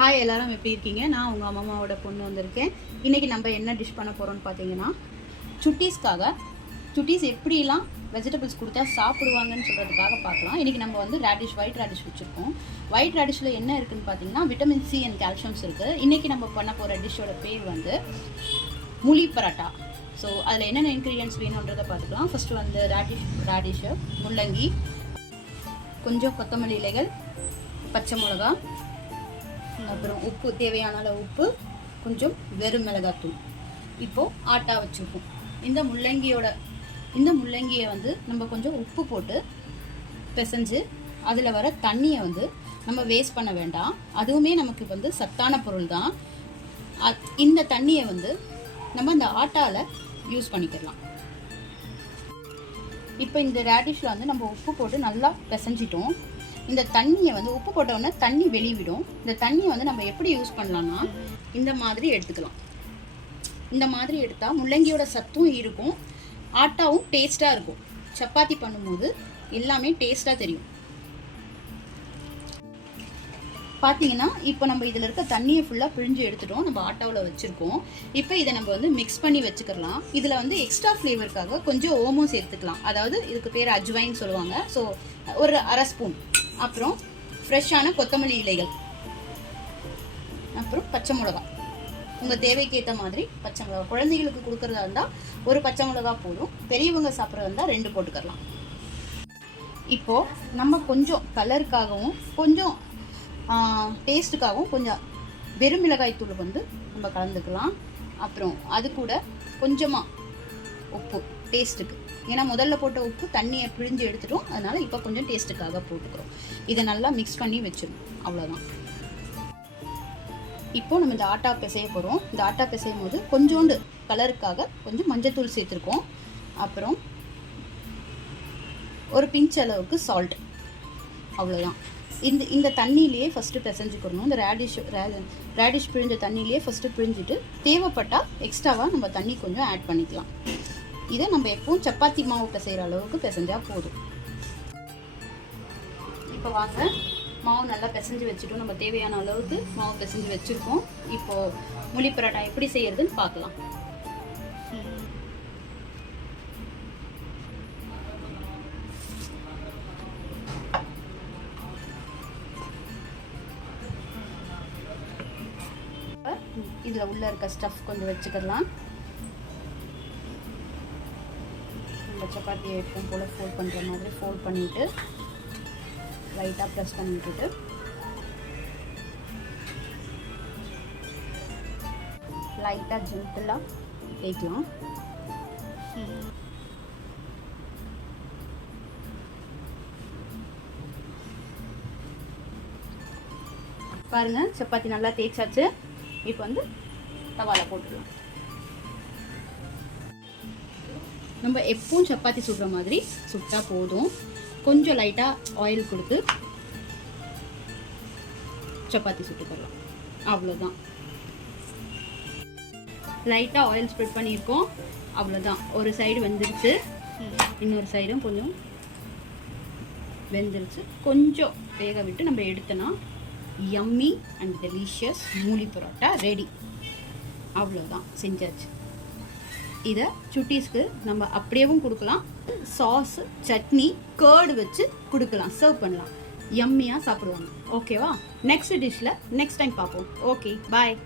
Hi எல்லாரும் எப்படி இருக்கீங்க? நான் உங்கள் அம்மாவோட பொண்ணு வந்திருக்கேன். இன்றைக்கி நம்ம என்ன டிஷ் பண்ண போகிறோம்னு பார்த்தீங்கன்னா, சுட்டீஸ் எப்படிலாம் வெஜிடபிள்ஸ் கொடுத்தா சாப்பிடுவாங்கன்னு சொல்கிறதுக்காக பார்க்கலாம். இன்றைக்கி நம்ம வந்து ஒயிட் ரேடிஷ் வச்சுருக்கோம். ஒயிட் ரேடிஷில் என்ன இருக்குதுன்னு பார்த்தீங்கன்னா, விட்டமின் சி அண்ட் கால்சியம்ஸ் இருக்குது. இன்றைக்கி நம்ம பண்ண போகிற டிஷ்ஷோட பேர் வந்து முலி பரோட்டா. ஸோ அதில் என்னென்ன இன்க்ரீடியன்ட்ஸ் வேணுன்றதை பார்த்துக்கலாம். ஃபஸ்ட்டு வந்து ரேடிஷு, முள்ளங்கி, கொஞ்சம் கொத்தமல்லி இலைகள், பச்சை மிளகா, அப்புறம் உப்பு, தேவையான அளவு உப்பு, கொஞ்சம் வெறும் மிளகாத்தூள். இப்போது ஆட்டா வச்சுருக்கோம். இந்த முள்ளங்கியை வந்து நம்ம கொஞ்சம் உப்பு போட்டு பிசைஞ்சு அதில் வர தண்ணியை வந்து நம்ம வேஸ்ட் பண்ண வேண்டாம். அதுவுமே நமக்கு வந்து சத்தான பொருள் தான். இந்த தண்ணியை வந்து நம்ம இந்த ஆட்டாவில் யூஸ் பண்ணிக்கலாம். இப்போ இந்த ரேடிஷில் வந்து நம்ம உப்பு போட்டு நல்லா பிசைஞ்சிட்டோம். இந்த தண்ணியை வந்து உப்பு போட்டோன்னே தண்ணி வெளிவிடும். இந்த தண்ணியை வந்து நம்ம எப்படி யூஸ் பண்ணலாம்னா, இந்த மாதிரி எடுத்துக்கலாம். இந்த மாதிரி எடுத்தால் முள்ளங்கியோட சத்தும் இருக்கும், ஆட்டாவும் டேஸ்ட்டாக இருக்கும். சப்பாத்தி பண்ணும்போது எல்லாமே டேஸ்ட்டாக தெரியும். பார்த்தீங்கன்னா இப்போ நம்ம இதில் இருக்க தண்ணியை ஃபுல்லாக பிழிஞ்சு எடுத்துட்டோம். நம்ம ஆட்டாவில் வச்சுருக்கோம். இப்போ இதை நம்ம வந்து மிக்ஸ் பண்ணி வச்சுக்கலாம். இதில் வந்து எக்ஸ்ட்ரா ஃப்ளேவருக்காக கொஞ்சம் ஓமம் சேர்த்துக்கலாம். அதாவது இதுக்கு பேர் அஜ்வைன்னு சொல்லுவாங்க. ஸோ ஒரு அரை ஸ்பூன், அப்புறம் ஃப்ரெஷ்ஷான கொத்தமல்லி இலைகள், அப்புறம் பச்சை மிளகா. உங்கள் தேவைக்கு ஏற்ற மாதிரி பச்சை மிளகா. குழந்தைகளுக்கு கொடுக்குறதா இருந்தால் ஒரு பச்சை மிளகா போதும். பெரியவங்க சாப்பிட்றதா இருந்தால் 2 போட்டுக்கலாம். இப்போது நம்ம கொஞ்சம் கலருக்காகவும் கொஞ்சம் டேஸ்ட்டுக்காகவும் கொஞ்சம் வெறும் மிளகாய் தூள் வந்து நம்ம கலந்துக்கலாம். அப்புறம் அது கூட கொஞ்சமாக உப்பு டேஸ்ட்டுக்கு. ஏன்னா முதல்ல போட்ட உப்பு தண்ணியை பிழிஞ்சு எடுத்துட்டோம். அதனால் இப்போ கொஞ்சம் டேஸ்ட்டுக்காக போட்டுக்கிறோம். இதை நல்லா மிக்ஸ் பண்ணி வச்சிடணும். அவ்வளோதான். இப்போது நம்ம இந்த ஆட்டா பிசைய போகிறோம். இந்த ஆட்டா பிசையும் போது கொஞ்சோண்டு கலருக்காக கொஞ்சம் மஞ்சத்தூள் சேர்த்துருக்கோம். அப்புறம் ஒரு பிஞ்ச் அளவுக்கு சால்ட். அவ்வளோதான். இந்த தண்ணியிலேயே ஃபஸ்ட்டு பிசைஞ்சுக்கணும். இந்த ரேடிஷ் பிழிஞ்ச தண்ணியிலேயே ஃபஸ்ட்டு பிழிஞ்சிட்டு தேவைப்பட்டால் எக்ஸ்ட்ராவாக நம்ம தண்ணி கொஞ்சம் ஆட் பண்ணிக்கலாம். இதை நம்ம எப்பவும் சப்பாத்தி மாவு பிசைகிற அளவுக்கு பிசைஞ்சால் போதும். இப்போ வாங்க, மாவு நல்லா பிசைஞ்சு வச்சுட்டோம். நம்ம தேவையான அளவுக்கு மாவு பிசைஞ்சு வச்சுருக்கோம். இப்போது முலி பரோட்டா எப்படி செய்யறதுன்னு பார்க்கலாம். இதில் உள்ள இருக்க ஸ்டஃப் கொஞ்சம் வச்சுக்கலாம். இந்த சப்பாத்தியை எப்பவும் போல் ஃபோல்ட் பண்ணுற மாதிரி ஃபோல்ட் பண்ணிவிட்டு லைட்டாக ப்ரெஸ் பண்ணி விட்டுட்டு லைட்டாக ஜென்டிலாக தேய்க்கலாம். பாருங்கள், சப்பாத்தி நல்லா தேய்ச்சாச்சு. இப்போ வந்து தவால போட்டுடலாம். நம்ம எப்பவும் சப்பாத்தி சுடுற மாதிரி சுட்டா போதும். கொஞ்சம் லைட்டாக ஆயில் கொடுத்து சப்பாத்தி சுட்டுக்கலாம். அவ்வளோதான். லைட்டாக ஆயில் ஸ்ப்ரெட் பண்ணியிருக்கோம். அவ்வளோதான். ஒரு சைடு வெந்துருச்சு, இன்னொரு சைடும் கொஞ்சம் வெந்துருச்சு. கொஞ்சம் வேக விட்டு நம்ம எடுத்தோன்னா yummy and delicious mooli paratha ready. அவ்வளோதான், செஞ்சாச்சு. இதை சுட்டீஸ்க்கு நம்ம அப்படியேவும் கொடுக்கலாம். சாஸ், சட்னி, கர்டு வச்சு கொடுக்கலாம், சர்வ் பண்ணலாம். யம்மியாக சாப்பிடுவாங்க. ஓகேவா? நெக்ஸ்ட் டிஷ்ஷில் நெக்ஸ்ட் டைம் பார்ப்போம். ஓகே, பாய்.